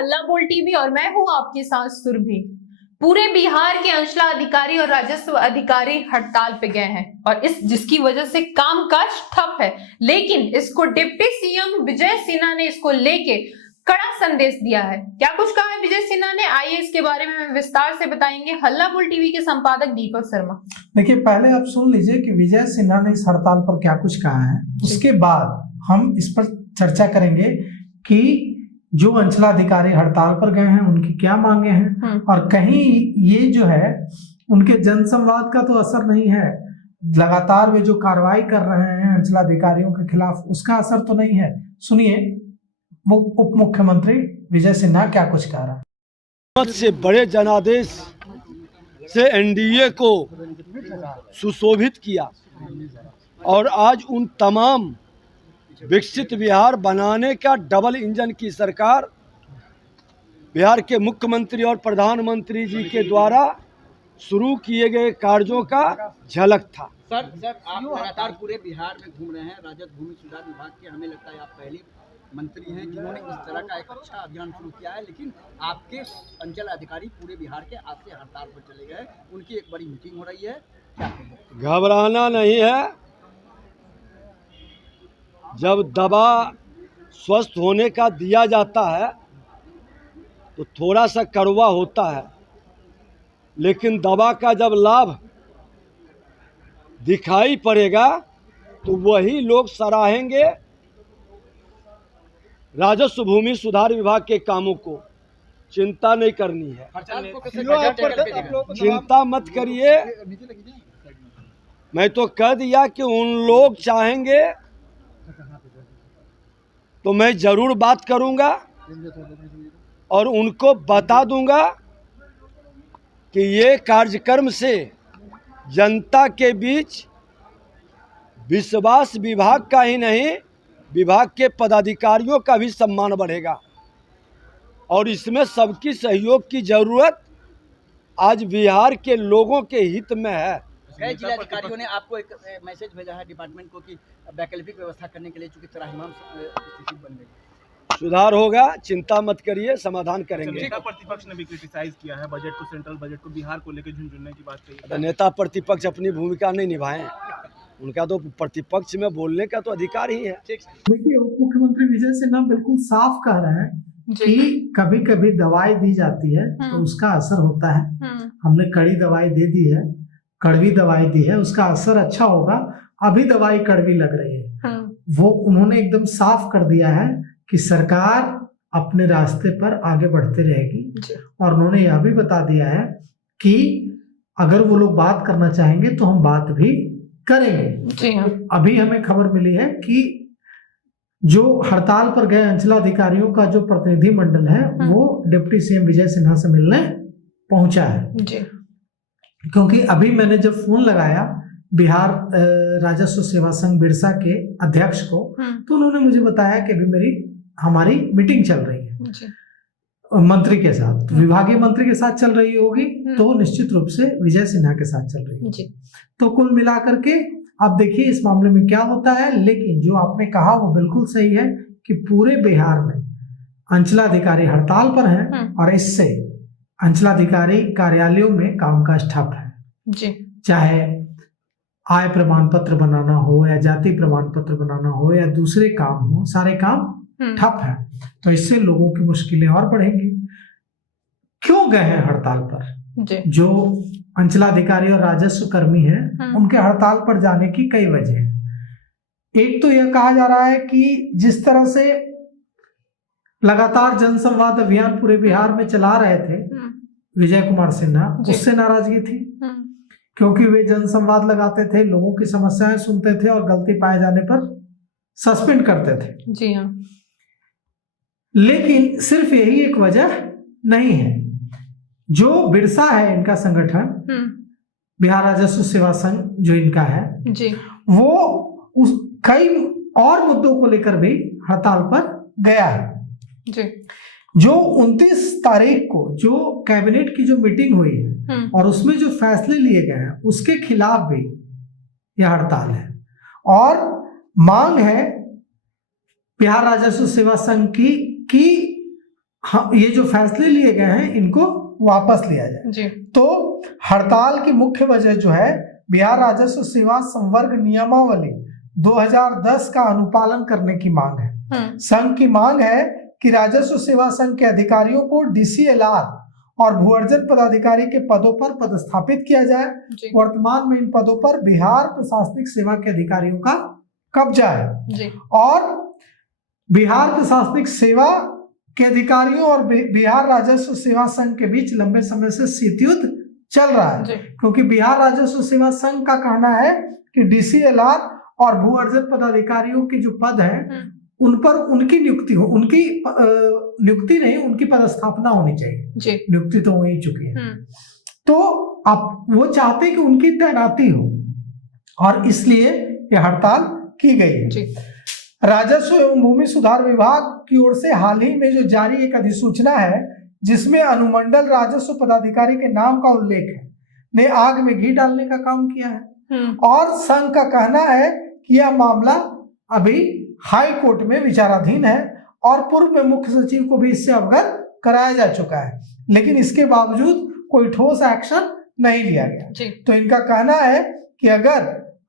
हल्ला बोल टीवी और मैं हूं आपके साथ सुरभि। पूरे बिहार के अंचलाधिकारी और राजस्व अधिकारी हड़ताल पे गए हैं और जिसकी वजह से कामकाज ठप है। लेकिन इसको डिप्टी सीएम विजय सिन्हा ने इसको लेके कड़ा संदेश दिया है। क्या कुछ कहा है विजय सिन्हा ने, आइए इसके बारे में विस्तार से बताएंगे हल्ला बोल टीवी के संपादक दीपक शर्मा। देखिए, पहले आप सुन लीजिए कि विजय सिन्हा ने इस हड़ताल पर क्या कुछ कहा है, उसके बाद हम इस पर चर्चा करेंगे कि जो अंचलाधिकारी हड़ताल पर गए हैं उनकी क्या मांगे हैं और कहीं ये जो है उनके जनसंवाद का तो असर नहीं है, लगातार वे जो कार्रवाई कर रहे हैं अंचलाधिकारियों के खिलाफ उसका असर तो नहीं है। सुनिए उप मुख्यमंत्री विजय सिन्हा क्या कुछ कह रहा है। से बड़े जनादेश से एनडीए को सुशोभित किया और आज उन तमाम विकसित बिहार बनाने का डबल इंजन की सरकार बिहार के मुख्यमंत्री और प्रधानमंत्री जी के द्वारा शुरू किए गए कार्यों का झलक था। सर आप लगातार पूरे बिहार में घूम रहे हैं, राजस्व भूमि सुधार विभाग के, हमें लगता है आप पहले मंत्री हैं जिन्होंने इस तरह का एक अच्छा अभियान शुरू किया है। लेकिन आपके अंचल अधिकारी पूरे बिहार के आपसे हड़ताल पर चले गए, उनकी एक बड़ी मीटिंग हो रही है, क्या कहें? घबराना नहीं है। जब दवा स्वस्थ होने का दिया जाता है तो थोड़ा सा कड़वा होता है, लेकिन दवा का जब लाभ दिखाई पड़ेगा तो वही लोग सराहेंगे राजस्व भूमि सुधार विभाग के कामों को। चिंता नहीं करनी है, चिंता मत करिए। मैं तो कह दिया कि उन लोग चाहेंगे तो मैं जरूर बात करूंगा और उनको बता दूंगा कि ये कार्यक्रम से जनता के बीच विश्वास विभाग का ही नहीं, विभाग के पदाधिकारियों का भी सम्मान बढ़ेगा और इसमें सबकी सहयोग की जरूरत आज बिहार के लोगों के हित में है। कई जिलाधिकारियों ने आपको एक मैसेज भेजा है डिपार्टमेंट को कि वैकल्पिक व्यवस्था करने के लिए, चूंकि त्राहिमाम स्थिति बन गई, सुधार होगा, चिंता मत करिए, समाधान करेंगे। नेता प्रतिपक्ष ने भी क्रिटिसाइज किया है बजट को, सेंट्रल बजट को, बिहार को लेकर झुंझुनने की बात कही है। नेता प्रतिपक्ष अपनी भूमिका नहीं निभाएं, उनका तो प्रतिपक्ष में बोलने का तो अधिकार ही है। देखिए, उप मुख्यमंत्री विजय सिन्हा बिल्कुल साफ कह रहे हैं कि कभी कभी दवाई दी जाती है तो उसका असर होता है। हमने कड़ी दवाई दे दी है, कड़वी दवाई दी है, उसका असर अच्छा होगा। अभी दवाई कड़वी लग रही है, वो उन्होंने एकदम साफ कर दिया है कि सरकार अपने रास्ते पर आगे बढ़ते रहेगी और उन्होंने यह भी बता दिया है कि अगर वो लोग बात करना चाहेंगे तो हम बात भी करेंगे। अभी हमें खबर मिली है कि जो हड़ताल पर गए अंचलाधिकारियों का जो प्रतिनिधि मंडल है वो डिप्टी सीएम विजय सिन्हा से मिलने पहुंचा है। क्योंकि अभी मैंने जब फोन लगाया बिहार राजस्व सेवा संघ बिरसा के अध्यक्ष को तो उन्होंने मुझे बताया कि अभी हमारी मीटिंग चल रही है मंत्री के साथ, विभागीय मंत्री के साथ चल रही होगी, तो निश्चित रूप से विजय सिन्हा के साथ चल रही होगी। तो कुल मिलाकर के अब देखिए इस मामले में क्या होता है। लेकिन जो आपने कहा वो बिल्कुल सही है कि पूरे बिहार में अंचलाधिकारी हड़ताल पर हैं और इससे अंचलाधिकारी कार्यालयों में कामकाज ठप है। चाहे आय प्रमाण पत्र बनाना हो या जाति प्रमाण पत्र बनाना हो या दूसरे काम हो, सारे काम ठप है। तो इससे लोगों की मुश्किलें और बढ़ेंगी। क्यों गए हैं हड़ताल पर? जो अंचलाधिकारी और राजस्व कर्मी हैं उनके हड़ताल पर जाने की कई वजह हैं। एक तो यह कहा जा रहा है कि जिस तरह से लगातार जनसंवाद अभियान पूरे बिहार में चला रहे थे विजय कुमार सिन्हा, उससे नाराजगी थी क्योंकि वे जनसंवाद लगाते थे, लोगों की समस्याएं सुनते थे और गलती पाए जाने पर सस्पेंड करते थे। जी हाँ। लेकिन सिर्फ यही एक वजह नहीं है। जो बिरसा है इनका संगठन, बिहार राजस्व सेवा संघ जो इनका है वो उस कई और मुद्दों को लेकर भी हड़ताल पर गया है। जो 29 तारीख को जो कैबिनेट की जो मीटिंग हुई है और उसमें जो फैसले लिए गए हैं उसके खिलाफ भी यह हड़ताल है और मांग है बिहार राजस्व सेवा संघ की कि हाँ, ये जो फैसले लिए गए हैं इनको वापस लिया जाए। जी। तो हड़ताल की मुख्य वजह जो है बिहार राजस्व सेवा संवर्ग नियमावली 2010 का अनुपालन करने की मांग है। संघ की मांग है कि राजस्व सेवा संघ के अधिकारियों को DCLR और भूअर्जन पदाधिकारी के पदों पर पदस्थापित किया जाए। वर्तमान में इन पदों पर बिहार प्रशासनिक सेवा के अधिकारियों का कब्जा है जी। और बिहार प्रशासनिक सेवा के अधिकारियों और बिहार राजस्व सेवा संघ के बीच लंबे समय से शीतयुद्ध चल रहा है, क्योंकि बिहार राजस्व सेवा संघ का कहना है कि DCLR और भू अर्जन पदाधिकारियों के जो पद हैं उन पर उनकी नियुक्ति हो, उनकी नियुक्ति नहीं, उनकी पदस्थापना होनी चाहिए। नियुक्ति तो हो ही चुकी है। तो अब वो चाहते हैं कि उनकी तैनाती हो और इसलिए ये हड़ताल की गई है। राजस्व एवं भूमि सुधार विभाग की ओर से हाल ही में जो जारी एक अधिसूचना है जिसमें अनुमंडल राजस्व पदाधिकारी के नाम का उल्लेख है, ने आग में घी डालने का काम किया है और संघ का कहना है कि यह मामला अभी हाई कोर्ट में विचाराधीन है और पूर्व में मुख्य सचिव को भी इससे अवगत कराया जा चुका है, लेकिन इसके बावजूद कोई ठोस एक्शन नहीं लिया गया। तो इनका कहना है कि अगर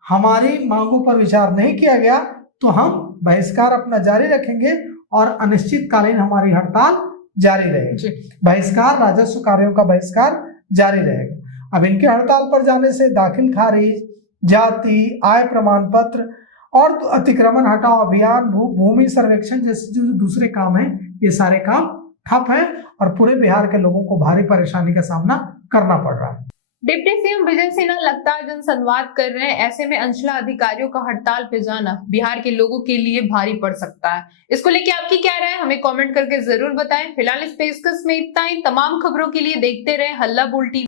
हमारी मांगों पर विचार नहीं किया गया तो हम बहिष्कार अपना जारी रखेंगे और अनिश्चितकालीन हमारी हड़ताल जारी रहेगी। बहिष्कार, राजस्व कार्यों का बहिष्कार जारी रहेगा। अब इनके हड़ताल पर जाने से दाखिल खारिज, जाति, आय प्रमाण पत्र और अतिक्रमण हटाओ अभियान, भूमि सर्वेक्षण जैसे जो दूसरे काम हैं, ये सारे काम ठप हैं और पूरे बिहार के लोगों को भारी परेशानी का सामना करना पड़ रहा है। डिप्टी सीएम विजय सिन्हा लगातार जनसंवाद कर रहे हैं, ऐसे में अंचला अधिकारियों का हड़ताल पे जाना बिहार के लोगों के लिए भारी पड़ सकता है। इसको लेके आपकी क्या राय है, हमें कमेंट करके जरूर बताएं। फिलहाल इस पेशकश में इतना ही। तमाम खबरों के लिए देखते रहे हल्ला बोल टीवी।